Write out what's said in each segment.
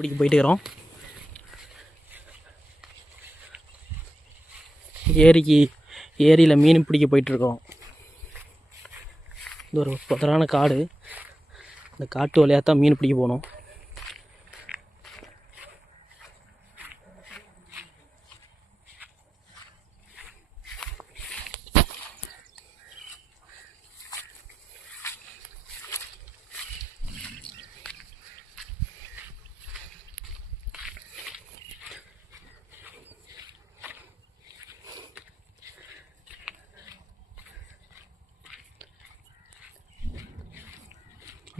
பிடிக்க போயிட்டு இருக்கிறோம். ஏரியில் மீன் பிடிக்க போயிட்டுருக்கோம். இது ஒரு புதரான காடு. இந்த காட்டு வழியாக தான் மீன் பிடிக்க போகணும்.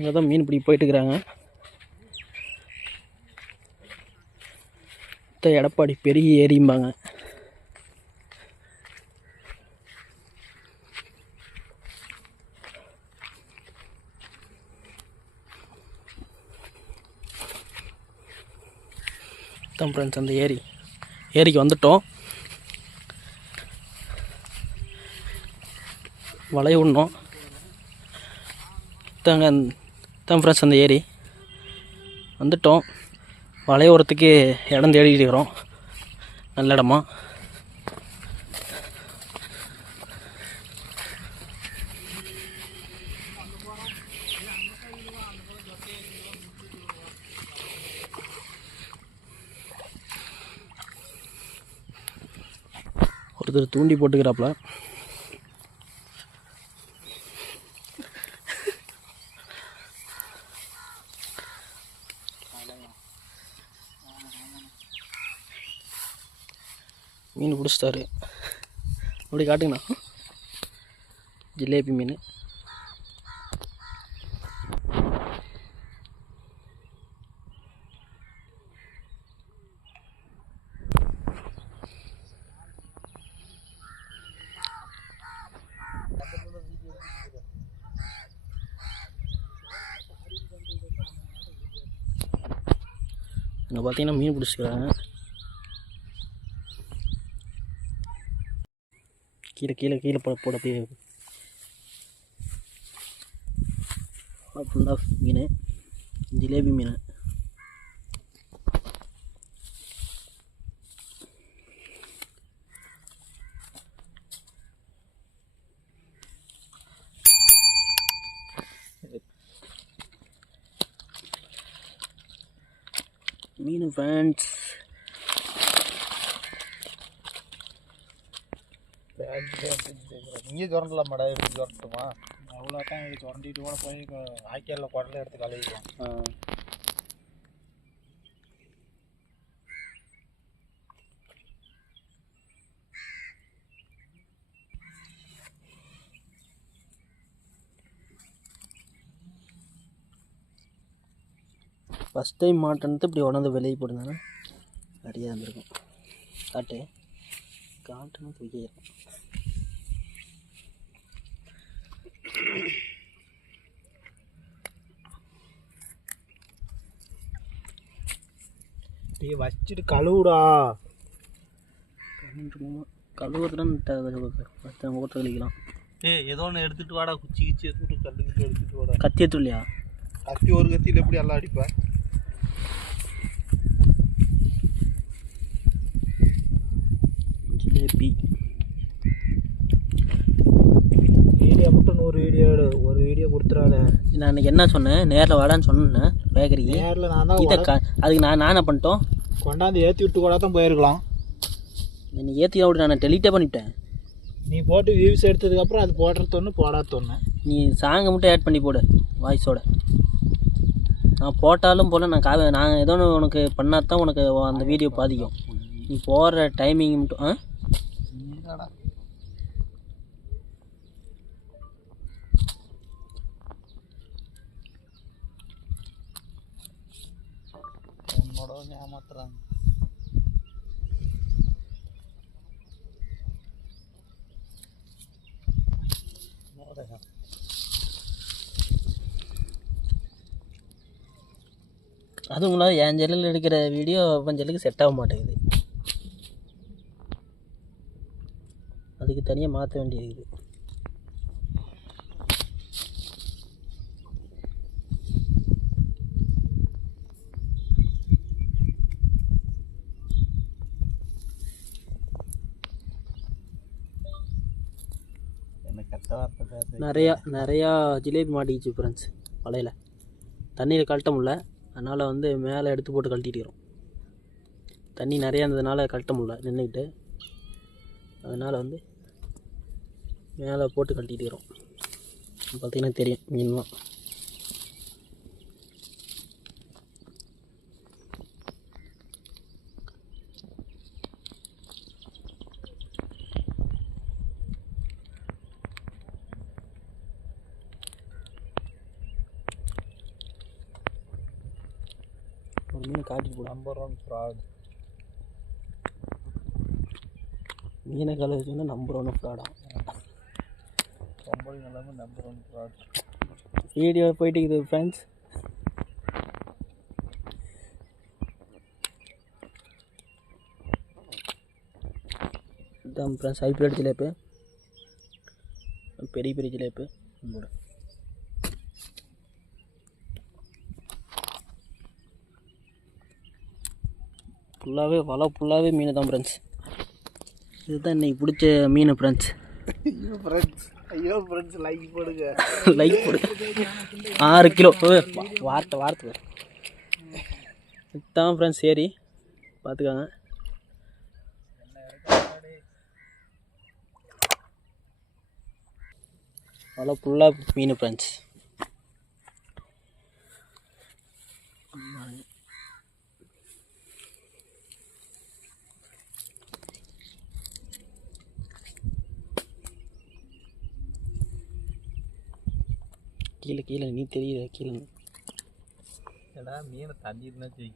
அங்கே தான் மீன் பிடிக்க போயிட்டுருக்குறாங்க. எடப்பாடி பெரிய ஏரியும்பாங்க. தான் ஃப்ரெண்ட்ஸ் அந்த ஏரிக்கு வந்துட்டோம். வளைய விடணும் தான் ஃப்ரெண்ட்ஸ் அந்த ஏரி வந்துட்டோம். வளைய ஓரத்துக்கு இடம் தேடிட்டு இருக்கிறோம். நல்ல இடமா ஒருத்தர் தூண்டி போட்டுக்கிறாப்புல. மீன் பிடிச்சிட்டாரு. அப்படி காட்டுங்கண்ணா. ஜிலேபி மீன். இங்கே பார்த்தீங்கன்னா மீன் பிடிச்சிக்கிறாங்க. கீழே போட அப்படியே ஃபுல்லாக மீன். ஜிலேபி மீன். ஃப்ரெண்ட்ஸ் இங்கே சுரண்டலாமாடா? எப்படி சுரண்டுமா? அவ்வளோ தான் இது சுரண்டிட்டு கூட போய் ஆக்கியாலில் குடலை எடுத்து கழுவிக்கலாம். ஃபஸ்ட் டைம் மாட்டேன்ட்டு இப்படி உணர்ந்து விலையை போட்டுருந்தாங்க. நிறையா இருந்திருக்கும். காட்டுன்னு தூக்கிடும். நீ வச்சுட்டு கழுவுடா. கழுவுறதுலாம் முகத்தை கழிக்கலாம். ஏதோ ஒன்று எடுத்துகிட்டு வாடா. குச்சி எடுத்துட்டு கல்லுக்கிட்டு எடுத்துகிட்டு வாடா. கத்தி எடுத்து இல்லையா? கத்தி ஒரு கத்தியில் எப்படி எல்லாம் அடிப்பேன்? ஜிலேபி வீடியோ மட்டும் 100 வீடியோ ஒரு வீடியோ கொடுத்துறாத. நான் அன்றைக்கி என்ன சொன்னேன்? நேரில் வாடான்னு சொன்னேன் பேக்கரிக்கு. நேரில் நான் தான் அதுக்கு நான் என்ன பண்ணிட்டோம்? கொண்டாந்து ஏற்றி விட்டு கூட தான் போயிருக்கலாம். நீ ஏற்றி விட்டு நான் டெலிட்டே பண்ணிவிட்டேன். நீ போட்டு வியூஸ் எடுத்ததுக்கப்புறம் அது போடுறது ஒன்று போடாத ஒன்று. நீ சாங்கை மட்டும் ஆட் பண்ணி போடு வாய்ஸோட. நான் போட்டாலும் போல் நான் ஏதோ ஒன்று உனக்கு பண்ணால் தான் உனக்கு அந்த வீடியோ பாதிக்கும். நீ போடுற டைமிங் மட்டும் உன்னோட ஏமாத்துறாங்க. அதுங்களா என் ஜெல்லில் எடுக்கிற வீடியோ அவன் ஜெல்லுக்கு செட் ஆக மாட்டேங்குது. அதுக்கு தனியாக மாற்ற வேண்டியது. கெட்ட வார்த்தை பேச நிறையா ஜிலேபி மாட்டிக்கிச்சு ஃப்ரெண்ட்ஸ் வலையில். தண்ணியில் கழட்ட முடியல, அதனால் வந்து மேலே எடுத்து போட்டு கழட்டிக்கிறோம். தண்ணி நிறையா இருந்ததுனால கழட்ட முடியல நின்றுக்கிட்டு, அதனால் வந்து மேலே போட்டு கழட்டிக்கிறோம். பார்த்திங்கன்னா தெரியும் மீன்லாம். ஒரு மீன் காட்டிட்டு போட. Number 1 fraud. மீனை கலவை சொன்னால் நம்பர் 1 ஃப்ராடா? ரொம்ப எல்லாமே நம்பர் 1 ஃப்ராட். வீடியோ போயிட்டு இருக்குது ஃப்ரெண்ட்ஸ். இதுதான் ஃப்ரெண்ட்ஸ் ஹைப்ரிட் ஜிலேபி, பெரிய பெரிய ஜிலேபி. ஃபுல்லாகவே வலை ஃபுல்லாகவே மீன் தான் ஃப்ரெண்ட்ஸ். இதுதான் இன்றைக்கி பிடிச்ச மீன் ஃப்ரெண்ட்ஸ். ஐயோ ஃப்ரெண்ட்ஸ் லைக் போடுங்க, லைக் போடுங்க. 6 கிலோ வார்த்தை இதுதான் ஃப்ரெண்ட்ஸ். சரி பார்த்துக்காங்க. வலை ஃபுல்லாக மீன் ஃப்ரெண்ட்ஸ். கீழே நீ தெரியுது கீழே. ஏன்னா மீனை தண்ணி இருந்தால் ஜெயி.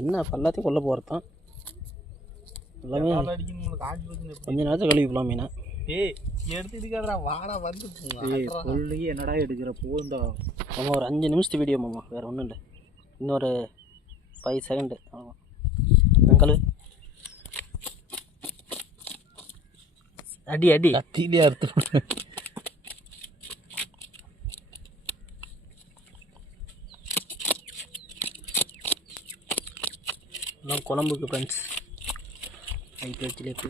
என்ன எல்லாத்தையும் கொல்ல போகிறதான் எல்லாமே கொஞ்ச நேரத்தில் கழுவிக்கலாம் மீனை. ஏய் எடுத்துக்கிட்டுக்காதா வாடா வந்து கொள்ளையே என்னடா எடுக்கிற போந்தா. ஆமாம் ஒரு 5 நிமிஷத்து வீடியோ மாமா, வேறு ஒன்றும் இல்லை. இன்னொரு 5 செகண்டு. ஆமாம் கழு அடி கத்திலே அறுத்து. எல்லாம் குழம்புக்கு ஃப்ரெண்ட்ஸ். ஹைப்ரிட் ஜிலேபி.